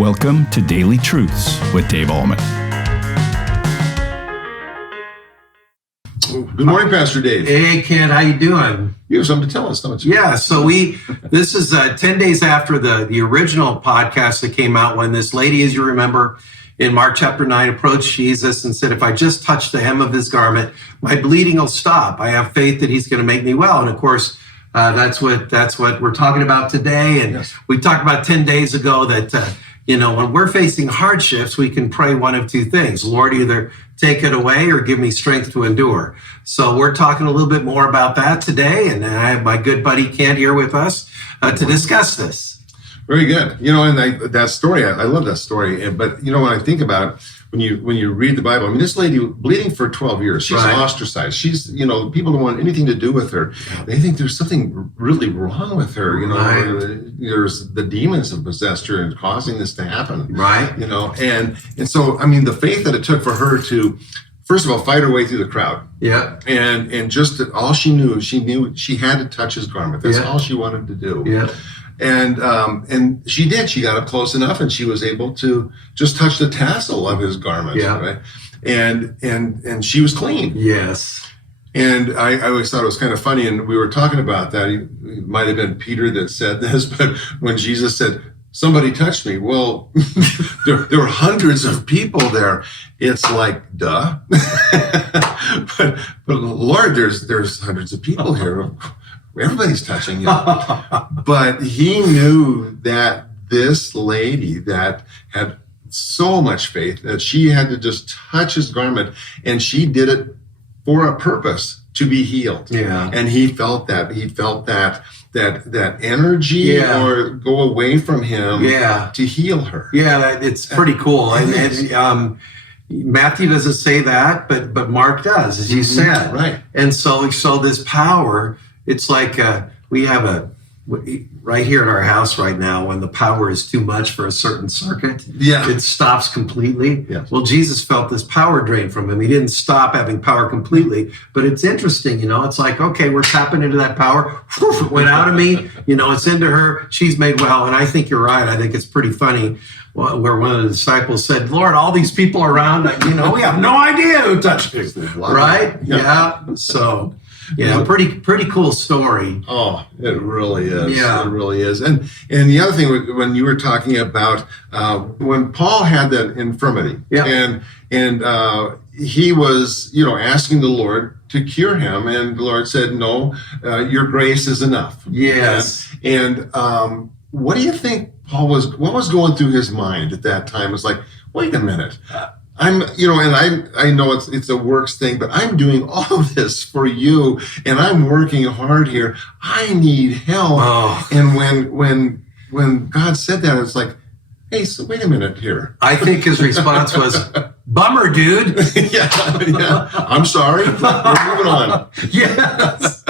Welcome to Daily Truths with Dave Ahlman. Good morning, Pastor Dave. Hey, Ken, how you doing? You have something to tell us, don't you? Yeah, so this is 10 days after the original podcast that came out when this lady, as you remember, in Mark chapter 9, approached Jesus and said, if I just touch the hem of his garment, my bleeding will stop. I have faith that he's going to make me well. And of course, that's what we're talking about today. And yes, we talked about 10 days ago that, when we're facing hardships, we can pray one of two things. Lord, either take it away or give me strength to endure. So we're talking a little bit more about that today. And I have my good buddy Kent here with us to discuss this. very good. And that story, I love that story. But when I think about it, when you read the Bible, I mean, this lady bleeding for 12 years, she's right. ostracized. She's, people don't want anything to do with her. They think there's something really wrong with her. Right. There's the demons have possessed her and causing this to happen. Right. And so, I mean, the faith that it took for her to, first of all, fight her way through the crowd. Yeah. And just all she knew she had to touch his garment. That's all she wanted to do. Yeah. And she did. She got up close enough, and she was able to just touch the tassel of his garment. Yeah. Right? And she was clean. Yes. And I always thought it was kind of funny, and we were talking about that. It might have been Peter that said this, but when Jesus said, somebody touched me. Well, there were hundreds of people there. It's like, duh. but Lord, there's hundreds of people here. Everybody's touching you. But he knew that this lady that had so much faith that she had to just touch his garment, and she did it for a purpose, to be healed. Yeah. And he felt that. He felt that energy or go away from him to heal her. Yeah, it's pretty cool. And Matthew doesn't say that, but Mark does, as you said. Right. And so this power, it's like we have right here at our house right now, when the power is too much for a certain circuit, it stops completely. Yes. Well, Jesus felt this power drain from him. He didn't stop having power completely, but it's interesting, it's like, okay, we're tapping into that power. It went out of me, it's into her. She's made well. And I think you're right. I think it's pretty funny where one of the disciples said, Lord, all these people around, we have no idea who touched you. Right? Yeah. So... yeah, pretty cool story. Oh, it really is. Yeah. It really is. And the other thing, when you were talking about when Paul had that infirmity, and he was, asking the Lord to cure him, and the Lord said, no, your grace is enough. Yes. And what do you think what was going through his mind at that time? It's like, wait a minute. I'm, and I know it's a works thing, but I'm doing all of this for you, and I'm working hard here. I need help. Oh. And when God said that, it's like, hey, so wait a minute here. I think his response was, bummer, dude. yeah. I'm sorry. We're moving on. Yes.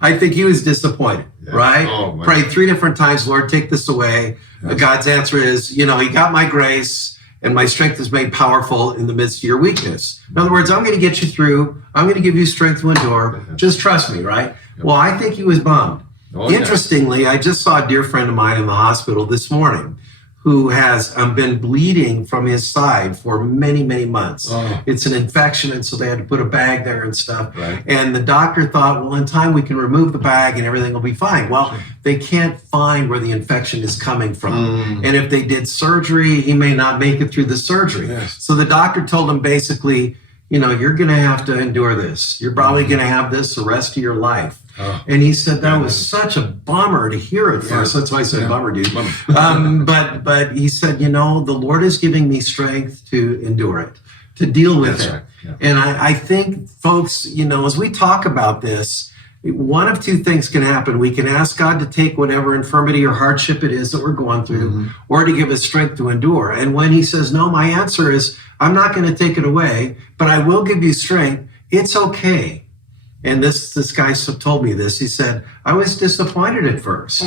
I think he was disappointed, right? Oh, prayed 3 different times, Lord, take this away. Yes. God's answer is, he got my grace, and my strength is made powerful in the midst of your weakness. In other words, I'm going to get you through. I'm going to give you strength to endure. Just trust me, right? Yep. Well, I think he was bummed. Oh, interestingly, I just saw a dear friend of mine in the hospital this morning who has been bleeding from his side for many, many months. Oh. It's an infection, and so they had to put a bag there and stuff. Right. And the doctor thought, well, in time we can remove the bag and everything will be fine. Well, they can't find where the infection is coming from. And if they did surgery, he may not make it through the surgery. Yes. So the doctor told him basically, you're going to have to endure this. You're probably going to have this the rest of your life. Oh. And he said that was such a bummer to hear at first. That's why I said bummer, dude. But he said, the Lord is giving me strength to endure it, to deal with it. Right. Yeah. And I think, folks, as we talk about this, one of two things can happen. We can ask God to take whatever infirmity or hardship it is that we're going through, or to give us strength to endure. And when he says, no, my answer is, I'm not going to take it away, but I will give you strength. It's okay. And this guy told me this. He said, I was disappointed at first.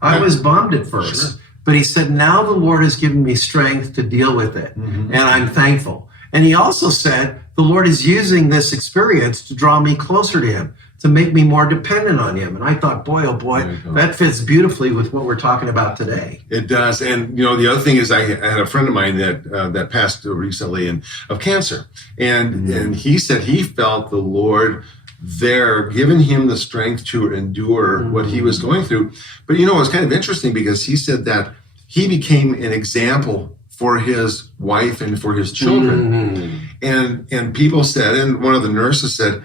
I was bummed at first. Sure. But he said, now the Lord has given me strength to deal with it. And I'm thankful. And he also said, the Lord is using this experience to draw me closer to him. to make me more dependent on him. And I thought, boy, oh boy, that fits beautifully with what we're talking about today. It does. And, the other thing is I had a friend of mine that passed recently of cancer. And he said he felt the Lord there giving him the strength to endure what he was going through. But, it was kind of interesting because he said that he became an example for his wife and for his children. And people said, and one of the nurses said,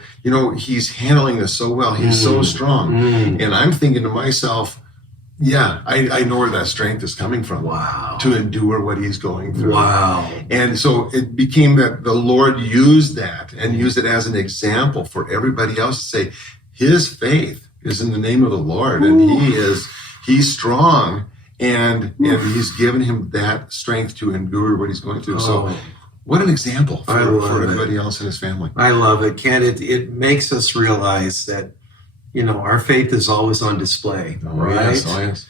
he's handling this so well. He's so strong. And I'm thinking to myself, yeah, I know where that strength is coming from. Wow. To endure what he's going through. Wow. And so it became that the Lord used that and used it as an example for everybody else to say, his faith is in the name of the Lord. And he's strong. And he's given him that strength to endure what he's going through. So what an example for everybody else in his family. I love it, Ken. It makes us realize that, our faith is always on display, right? Yes, yes.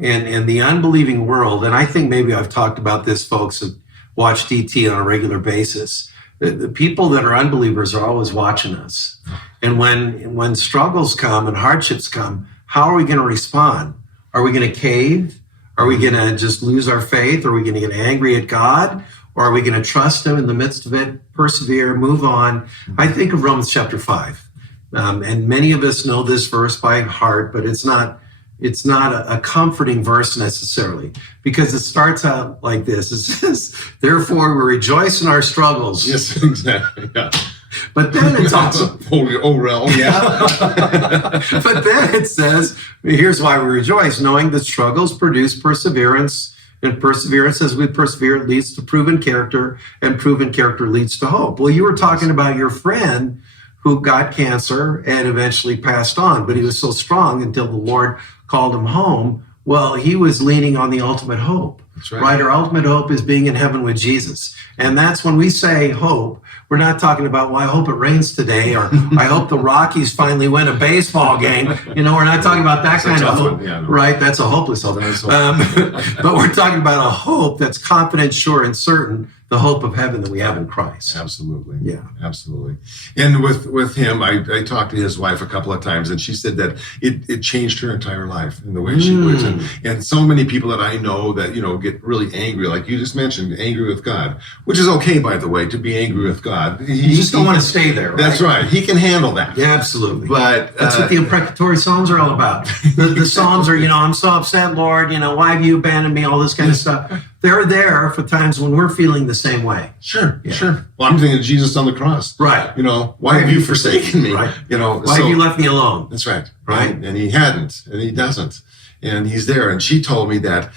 And the unbelieving world, and I think maybe I've talked about this, folks who watch DT on a regular basis. The people that are unbelievers are always watching us. And when struggles come and hardships come, how are we going to respond? Are we going to cave? Are we going to just lose our faith? Are we going to get angry at God? Or are we going to trust him in the midst of it, persevere, move on? I think of Romans chapter 5. And many of us know this verse by heart, but it's not a comforting verse necessarily, because it starts out like this. It says, therefore we rejoice in our struggles. Yes, exactly. Yeah. But then it's also, yeah. But then it says, here's why we rejoice, knowing that struggles produce perseverance, and perseverance, as we persevere, leads to proven character, and proven character leads to hope. Well, you were talking about your friend who got cancer and eventually passed on, but he was so strong until the Lord called him home. Well, he was leaning on the ultimate hope. That's right. Our ultimate hope is being in heaven with Jesus. And that's when we say hope, we're not talking about, well, I hope it rains today, or I hope the Rockies finally win a baseball game. We're not talking about that kind of hope, right? That's a hopeless hope. But we're talking about a hope that's confident, sure, and certain, the hope of heaven that we have in Christ. Absolutely. Yeah. Absolutely. And with him, I talked to his wife a couple of times, and she said that it changed her entire life in the way she was. And so many people that I know that, get really angry, like you just mentioned, angry with God, which is okay, by the way, to be angry with God. You just don't want to stay there, right? That's right. He can handle that. Yeah, absolutely. But that's what the imprecatory Psalms are all about. The Psalms are, I'm so upset, Lord, why have you abandoned me, all this kind of stuff. They're there for times when we're feeling the same way. Sure. Well, I'm thinking of Jesus on the cross. Right. Why have you forsaken me? Right. Why have you left me alone? That's right. Right. And he hadn't, and he doesn't. And he's there. And she told me that,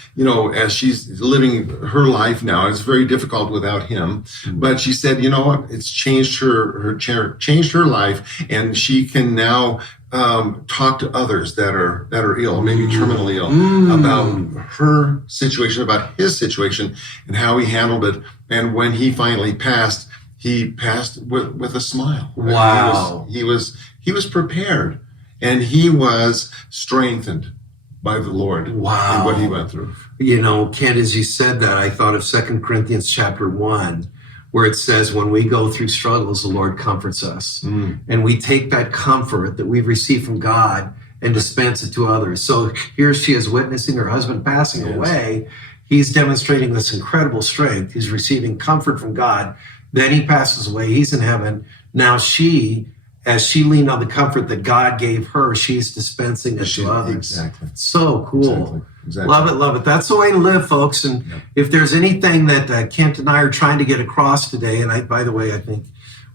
as she's living her life now, it's very difficult without him. But she said, you know what? It's changed her life, and she can now talk to others that are ill, maybe terminally ill, about her situation, about his situation, and how he handled it. And when he finally passed, he passed with a smile. Wow. He was prepared, and he was strengthened by the Lord. Wow. And what he went through. Ken, as you said that, I thought of 2 Corinthians chapter 1, where it says, when we go through struggles, the Lord comforts us. And we take that comfort that we've received from God and dispense it to others. So here she is witnessing her husband passing away. He's demonstrating this incredible strength. He's receiving comfort from God. Then he passes away. He's in heaven. Now as she leaned on the comfort that God gave her, she's dispensing it to others. Exactly. So cool. Exactly. Love it. That's the way to live, folks. And if there's anything that Kent and I are trying to get across today, and by the way, I think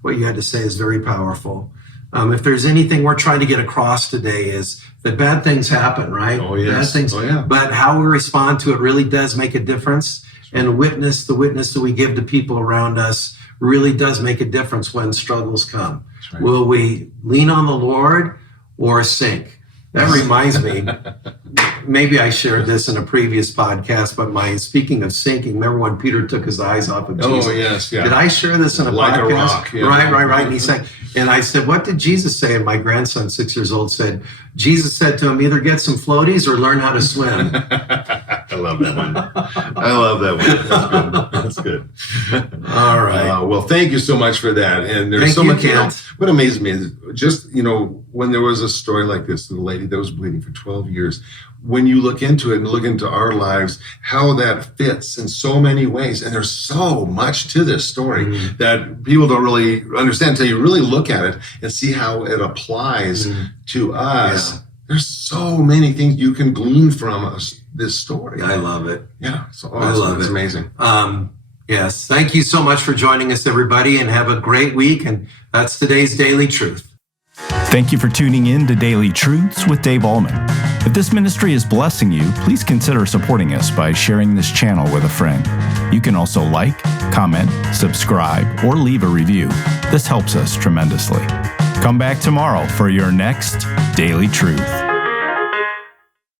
what you had to say is very powerful. If there's anything we're trying to get across today is that bad things happen, right? Oh, yes. Bad things. Oh, yeah. But how we respond to it really does make a difference. And the witness that we give to people around us really does make a difference when struggles come. Right. Will we lean on the Lord or sink? That reminds me, maybe I shared this in a previous podcast, but speaking of sinking, remember when Peter took his eyes off of Jesus? Oh, yes, yeah. Did I share this in a like podcast? A rock. Yeah. Right. And he said, and I said, what did Jesus say? And my grandson, 6 years old, said, Jesus said to him, either get some floaties or learn how to swim. I love that one. I love that one. That's good. All right. Well, thank you so much for that. And there's Thank so you, much. Kent. What amazed me is just, when there was a story like this, the lady that was bleeding for 12 years, when you look into it and look into our lives, how that fits in so many ways. And there's so much to this story that people don't really understand until you really look at it and see how it applies to us. Yeah. There's so many things you can glean from this story. I love it. Yeah. So I love it. It's amazing. Yes. Thank you so much for joining us, everybody, and have a great week. And that's today's Daily Truth. Thank you for tuning in to Daily Truths with Dave Ahlman. If this ministry is blessing you, please consider supporting us by sharing this channel with a friend. You can also like, comment, subscribe, or leave a review. This helps us tremendously. Come back tomorrow for your next Daily Truth.